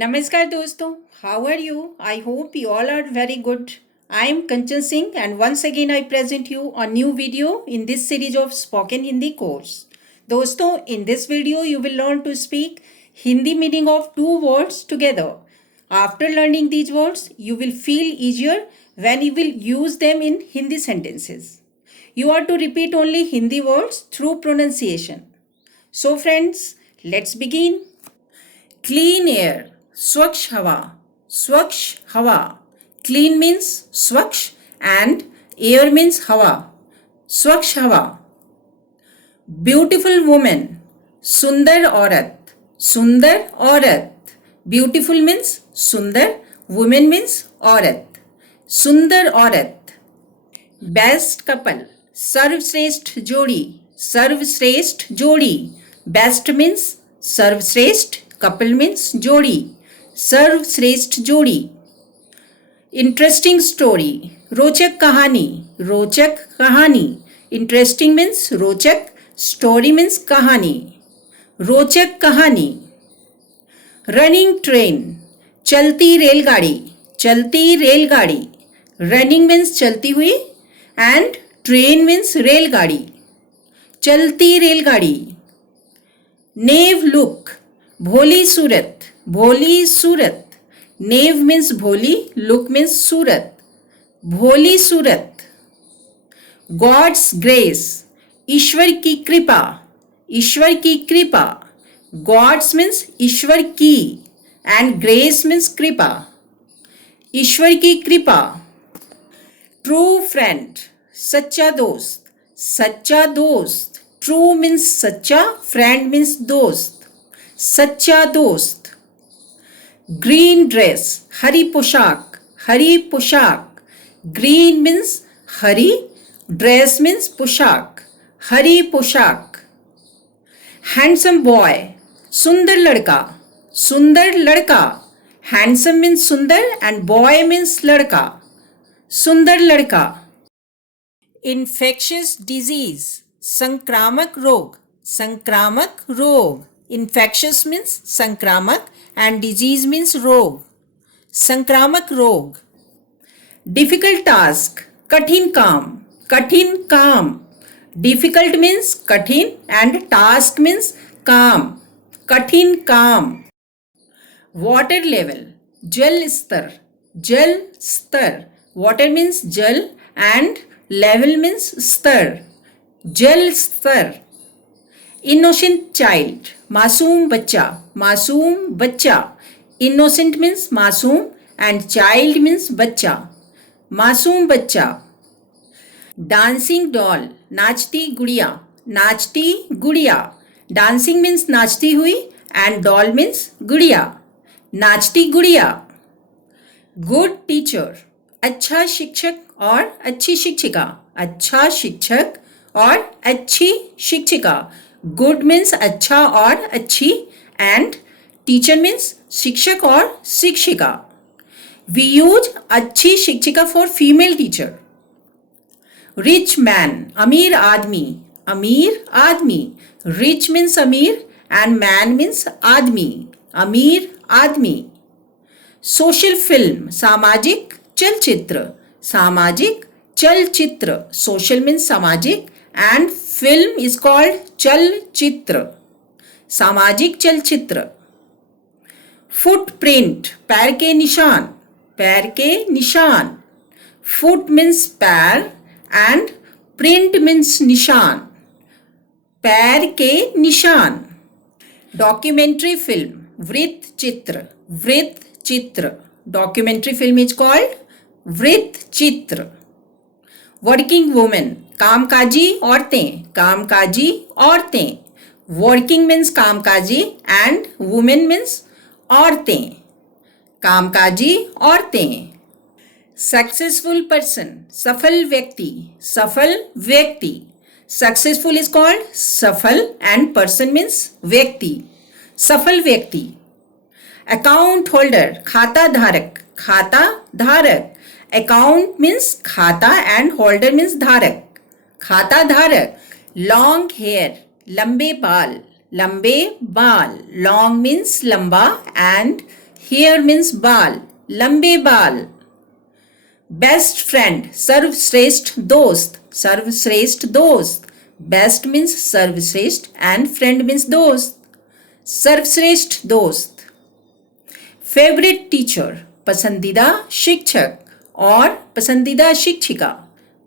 Namaskar दोस्तों, how are you? I hope you all are very good. I am Kanchan Singh and once again I present you a new video in this series of spoken Hindi course. दोस्तों, in this video you will learn to speak Hindi meaning of two words together. After learning these words, you will feel easier when you will use them in Hindi sentences. You are to repeat only Hindi words through pronunciation. So friends, let's begin. Clean air, स्वच्छ हवा, स्वच्छ हवा. Clean means स्वच्छ and air means हवा, स्वच्छ हवा. Beautiful woman, सुंदर औरत, सुंदर औरत. Beautiful means सुंदर, woman means औरत, सुंदर औरत. Best couple, सर्वश्रेष्ठ जोड़ी, सर्वश्रेष्ठ जोड़ी. Best means सर्वश्रेष्ठ, couple means जोड़ी, सर्वश्रेष्ठ जोड़ी. इंटरेस्टिंग स्टोरी, रोचक कहानी, रोचक कहानी. इंटरेस्टिंग मीन्स रोचक, स्टोरी मीन्स कहानी, रोचक कहानी. रनिंग ट्रेन, चलती रेलगाड़ी, चलती रेलगाड़ी. रनिंग मीन्स चलती हुई एंड ट्रेन मीन्स रेलगाड़ी, चलती रेलगाड़ी. नेव लुक, भोली सूरत, भोली सूरत. नेव मीन्स भोली, लुक मीन्स सूरत, भोली सूरत. गॉड्स ग्रेस, ईश्वर की कृपा, ईश्वर की कृपा. गॉड्स मीन्स ईश्वर की एंड ग्रेस मीन्स कृपा, ईश्वर की कृपा. ट्रू फ्रेंड, सच्चा दोस्त, सच्चा दोस्त. ट्रू मीन्स सच्चा, फ्रेंड मीन्स दोस्त, सच्चा दोस्त. ग्रीन ड्रेस, हरी पोशाक, हरी पोशाक. ग्रीन मीन्स हरी, ड्रेस मीन्स पोशाक, हरी पोशाक. हैंडसम बॉय, सुंदर लड़का, सुंदर लड़का. हैंडसम मीन्स सुंदर एंड बॉय मीन्स लड़का, सुंदर लड़का. इन्फेक्शियस डिजीज, संक्रामक रोग, संक्रामक रोग. इन्फेक्शियस मीन्स संक्रामक and disease means रोग, संक्रामक रोग. डिफिकल्ट टास्क, कठिन काम, कठिन काम. डिफिकल्ट मीन्स कठिन एंड टास्क मीन्स काम, कठिन काम. वाटर लेवल, जल स्तर, जल स्तर. वाटर मीन्स जल एंड लेवल मीन्स स्तर, जल स्तर. इनोसेंट चाइल्ड, मासूम बच्चा, मासूम बच्चा. इनोसेंट मीन्स मासूम एंड चाइल्ड मीन्स बच्चा, मासूम बच्चा. डांसिंग डॉल, नाचती गुड़िया, नाचती गुड़िया. डांसिंग मीन्स नाचती हुई एंड डॉल मीन्स गुड़िया, नाचती गुड़िया. गुड टीचर, अच्छा शिक्षक और अच्छी शिक्षिका, अच्छा शिक्षक और अच्छी शिक्षिका. गुड मीन्स अच्छा और अच्छी एंड टीचर मीन्स शिक्षक और शिक्षिका. वी यूज अच्छी शिक्षिका for female teacher. Rich man, अमीर आदमी, अमीर आदमी. रिच मीन्स अमीर एंड मैन मीन्स आदमी, अमीर आदमी. सोशल फिल्म, सामाजिक चलचित्र, सामाजिक चलचित्र. सोशल मीन्स सामाजिक एंड फिल्म इज कॉल्ड चलचित्र, सामाजिक चलचित्र. फुटप्रिंट, पैर के निशान, पैर के निशान. फुट मीन्स पैर एंड प्रिंट मीन्स निशान, पैर के निशान. डॉक्यूमेंट्री फिल्म, वृत्त चित्र, वृत्त चित्र. डॉक्यूमेंट्री फिल्म इज कॉल्ड वृत्त चित्र. वर्किंग वुमेन, कामकाजी औरतें, कामकाजी औरतें. वर्किंग मीन्स कामकाजी एंड वुमेन मीन्स औरतें, कामकाजी औरतें. सक्सेसफुल पर्सन, सफल व्यक्ति, सफल व्यक्ति. सक्सेसफुल इज कॉल्ड सफल एंड पर्सन मीन्स व्यक्ति, सफल व्यक्ति. अकाउंट होल्डर, खाता धारक, खाता धारक. अकाउंट मीन्स खाता एंड होल्डर मीन्स धारक, खाता धारक. लॉन्ग हेयर, लंबे बाल, लंबे बाल. लॉन्ग मीन्स लंबा एंड हेयर मीन्स बाल, लंबे बाल. बेस्ट फ्रेंड, सर्वश्रेष्ठ दोस्त, सर्वश्रेष्ठ दोस्त. बेस्ट मीन्स सर्वश्रेष्ठ एंड फ्रेंड मीन्स दोस्त, सर्वश्रेष्ठ दोस्त. फेवरेट टीचर, पसंदीदा शिक्षक और पसंदीदा शिक्षिका,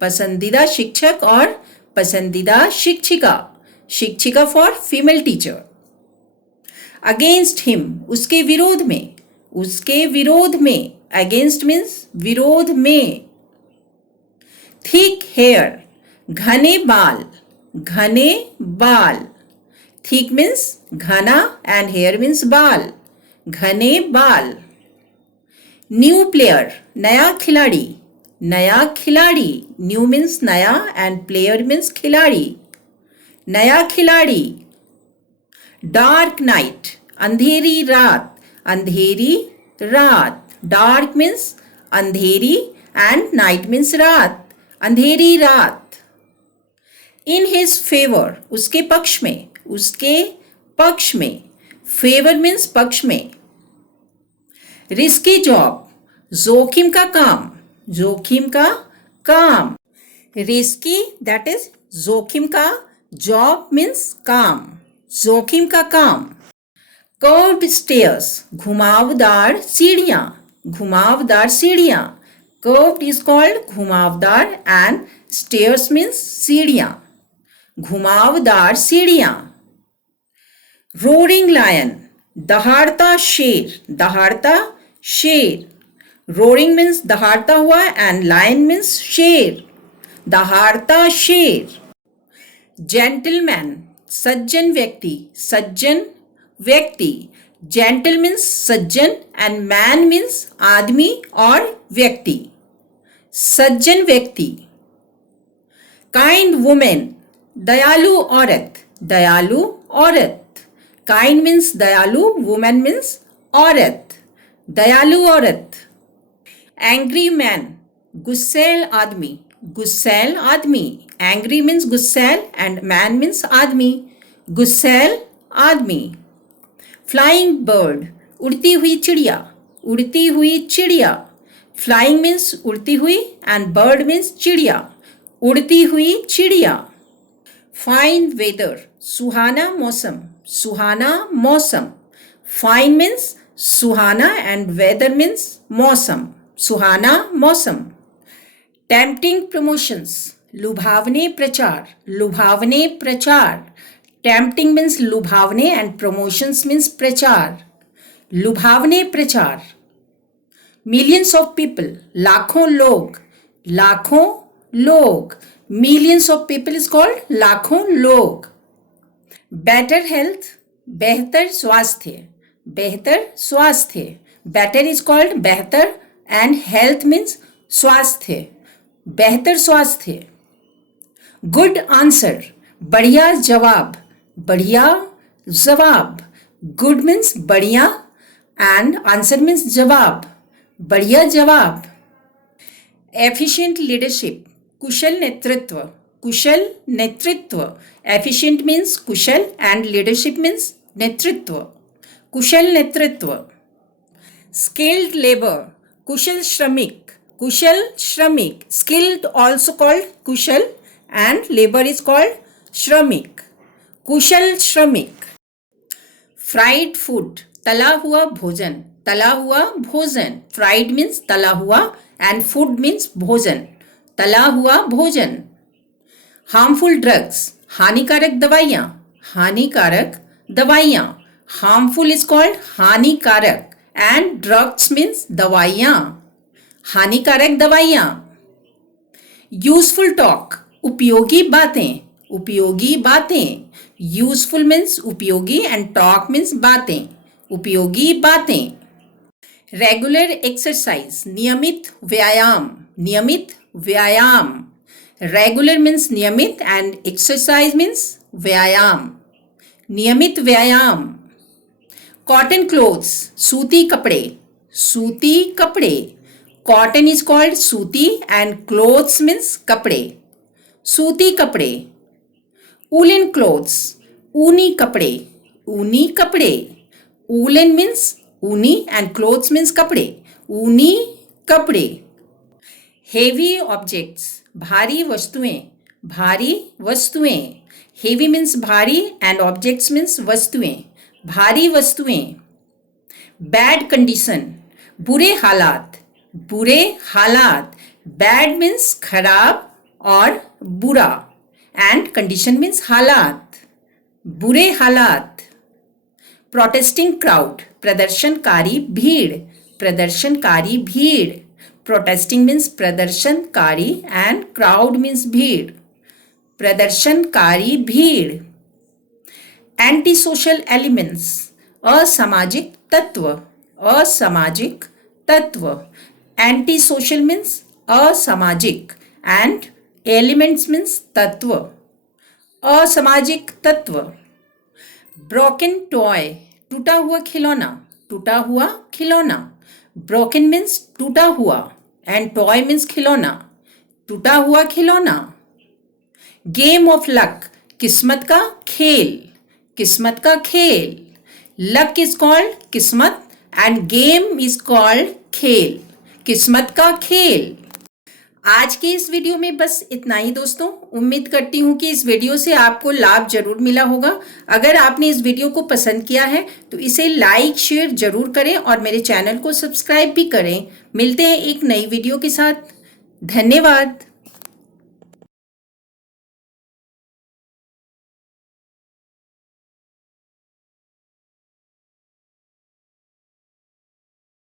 पसंदीदा शिक्षक और पसंदीदा शिक्षिका, शिक्षिका for female teacher. Against him, उसके विरोध में, उसके विरोध में. अगेंस्ट मीन्स विरोध में. थिक हेयर, घने बाल, घने बाल. थिक मीन्स घना एंड हेयर मीन्स बाल, घने बाल. न्यू प्लेयर, नया खिलाड़ी, नया खिलाड़ी. न्यू मीन्स नया एंड प्लेयर मीन्स खिलाड़ी, नया खिलाड़ी. डार्क नाइट, अंधेरी रात, अंधेरी रात. Dark means Andheri and night means रात, अंधेरी रात. इन हिज फेवर, उसके पक्ष में, उसके पक्ष में. फेवर मीन्स पक्ष में. रिस्की जॉब, जोखिम का काम, जोखिम का काम. रिस्की दैट इज जोखिम का, जॉब मीन्स काम, जोखिम का काम. कर्व्ड स्टेयर्स, घुमावदार सीढ़ियां, घुमावदार सीढ़ियां. कर्व्ड इज कॉल्ड घुमावदार एंड स्टेयर्स मीन्स सीढ़ियां, घुमावदार सीढ़ियां. रोरिंग लायन, दहाड़ता शेर, दहाड़ता शेर. रोरिंग मीन्स दहाड़ता हुआ एंड लायन मीन्स शेर, दहाड़ता शेर. जेंटलमैन, सज्जन व्यक्ति, सज्जन व्यक्ति. Gentle means Sajjan and man means आदमी और व्यक्ति, सज्जन व्यक्ति. काइंड वुमेन, दयालु औरत, दयालु औरत. काइंड मीन्स दयालु, वुमेन मीन्स औरत, दयालु औरत. एंग्री मैन, गुस्सैल आदमी, गुस्सैल आदमी. एंग्री मीन्स गुस्सैल एंड मैन मीन्स आदमी, गुस्सैल आदमी. फ्लाइंग बर्ड, उड़ती हुई चिड़िया, उड़ती हुई चिड़िया. फ्लाइंग मीन्स उड़ती हुई एंड बर्ड मीन्स चिड़िया, उड़ती हुई चिड़िया. फाइन वेदर, सुहाना मौसम, सुहाना मौसम. फाइन मीन्स सुहाना एंड वेदर मीन्स मौसम, सुहाना मौसम. टेम्पटिंग प्रमोशंस, लुभावने प्रचार, लुभावने प्रचार. टेम्पटिंग मीन्स लुभावने एंड प्रमोशंस मीन्स प्रचार, लुभावने प्रचार. मिलियंस ऑफ पीपल, लाखों लोग, लाखों लोग. Millions of people is called लाखों लोग. बेटर हेल्थ, बेहतर स्वास्थ्य, बेहतर स्वास्थ्य. बेटर इज कॉल्ड बेहतर एंड हेल्थ मीन्स स्वास्थ्य, बेहतर स्वास्थ्य. गुड आंसर, बढ़िया जवाब, बढ़िया जवाब. गुड मीन्स बढ़िया एंड आंसर मीन्स जवाब, बढ़िया जवाब. एफिशिएंट लीडरशिप, कुशल नेतृत्व, कुशल नेतृत्व. Efficient means Kusal and leadership means नेतृत्व, कुशल नेतृत्व. स्किल्ड लेबर, कुशल श्रमिक, कुशल श्रमिक. Skilled also called Kusal and labor is called श्रमिक, कुशल श्रमिक. फ्राइड फूड, तला हुआ भोजन, तला हुआ भोजन. फ्राइड मीन्स तला हुआ एंड फूड मीन्स भोजन, तला हुआ भोजन. हार्मफुल ड्रग्स, हानिकारक दवाइयाँ, हानिकारक दवाइयाँ. हार्मफुल इज कॉल्ड हानिकारक एंड ड्रग्स मीन्स दवाइयाँ, हानिकारक दवाइयाँ. यूजफुल टॉक, उपयोगी बातें, उपयोगी बातें. यूजफुल मीन्स उपयोगी एंड टॉक मीन्स बातें, उपयोगी बातें. रेगुलर एक्सरसाइज, नियमित व्यायाम, नियमित व्यायाम. रेगुलर मीन्स नियमित एंड एक्सरसाइज मीन्स व्यायाम, नियमित व्यायाम. कॉटन क्लोथ्स, सूती कपड़े, सूती कपड़े. कॉटन इज कॉल्ड सूती एंड क्लोथ्स मीन्स कपड़े, सूती कपड़े. वूलन क्लोथ्स, ऊनी कपड़े, ऊनी कपड़े. वूलन मीन्स ऊनी एंड क्लोथ्स मीन्स कपड़े, ऊनी कपड़े। हेवी ऑब्जेक्ट्स, भारी वस्तुएं, भारी वस्तुएं। हेवी मीन्स भारी एंड ऑब्जेक्ट्स मीन्स वस्तुएं, भारी वस्तुएं। बैड कंडीशन, बुरे हालात, बुरे हालात। बैड मीन्स खराब और बुरा एंड कंडीशन मीन्स हालात, बुरे हालात। प्रोटेस्टिंग क्राउड, प्रदर्शनकारी भीड़, प्रदर्शनकारी भीड़। प्रोटेस्टिंग मीन्स प्रदर्शनकारी एंड क्राउड मीन्स भीड़, प्रदर्शनकारी भीड़। एंटी सोशल एलिमेंट्स, असामाजिक तत्व, असामाजिक तत्व। एंटी सोशल मीन्स असामाजिक एंड एलिमेंट्स मीन्स तत्व, असामाजिक तत्व। ब्रोकन टॉय, टूटा हुआ खिलौना, टूटा हुआ खिलौना। ब्रोकन मीन्स टूटा हुआ एंड टॉय मीन्स खिलौना, टूटा हुआ खिलौना। गेम ऑफ लक, किस्मत का खेल, किस्मत का खेल। लक इज कॉल्ड किस्मत एंड गेम इज कॉल्ड खेल, किस्मत का खेल। आज के इस वीडियो में बस इतना ही दोस्तों। उम्मीद करती हूँ कि इस वीडियो से आपको लाभ जरूर मिला होगा। अगर आपने इस वीडियो को पसंद किया है तो इसे लाइक शेयर जरूर करें और मेरे चैनल को सब्सक्राइब भी करें। मिलते हैं एक नई वीडियो के साथ। धन्यवाद।